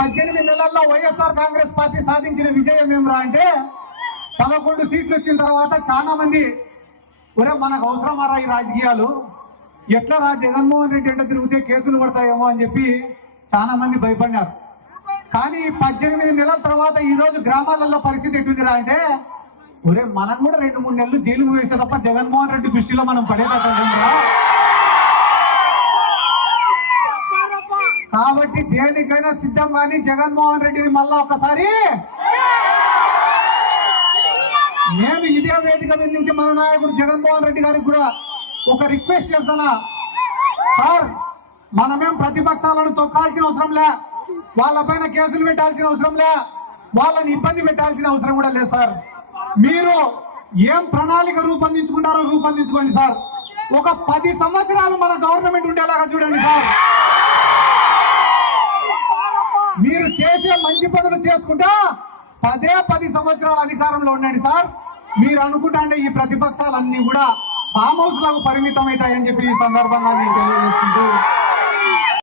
పద్దెనిమిది నెలల్లో వైఎస్ఆర్ కాంగ్రెస్ పార్టీ సాధించిన విజయం ఏమిరా అంటే పదకొండు సీట్లు వచ్చిన తర్వాత చాలా మంది ఒరే మనకు అవసరమారా ఈ రాజకీయాలు? ఎట్లా రా జగన్మోహన్ రెడ్డి ఎట్లా తిరిగితే కేసులు పడతాయేమో అని చెప్పి చాలా మంది భయపడినారు. కానీ పద్దెనిమిది నెలల తర్వాత ఈ రోజు గ్రామాలలో పరిస్థితి ఎట్టుందిరా అంటే ఒరే మనం కూడా రెండు మూడు నెలలు జైలుకు వేసే తప్ప జగన్మోహన్ రెడ్డి దృష్టిలో మనం పడేటట్టు కాబట్టి దేనికైనా సిద్ధం కానీ జగన్మోహన్ రెడ్డిని మళ్ళా ఒకసారి నేను ఇదే వేదిక మీద నుంచి మన నాయకుడు జగన్మోహన్ రెడ్డి గారికి కూడా ఒక రిక్వెస్ట్ చేస్తానా? సార్ మనమేం ప్రతిపక్షాలను తొక్కాల్సిన అవసరం లే. వాళ్ళపైన కేసులు పెట్టాల్సిన అవసరం లే. వాళ్ళని ఇబ్బంది పెట్టాల్సిన అవసరం కూడా లేదు సార్. మీరు ఏం ప్రణాళిక రూపొందించుకుంటారో రూపొందించుకోండి సార్. ఒక పది సంవత్సరాలు మన గవర్నమెంట్ ఉండేలాగా చూడండి సార్. మీరు చేసే మంచి పనులు చేసుకుంటా పదే పది సంవత్సరాల అధికారంలో ఉండండి సార్. మీరు అనుకుంటా అంటే ఈ ప్రతిపక్షాలన్నీ కూడా ఫామ్ హౌస్లకు పరిమితం అవుతాయని చెప్పి ఈ సందర్భంగా నేను తెలియజేస్తుంటూ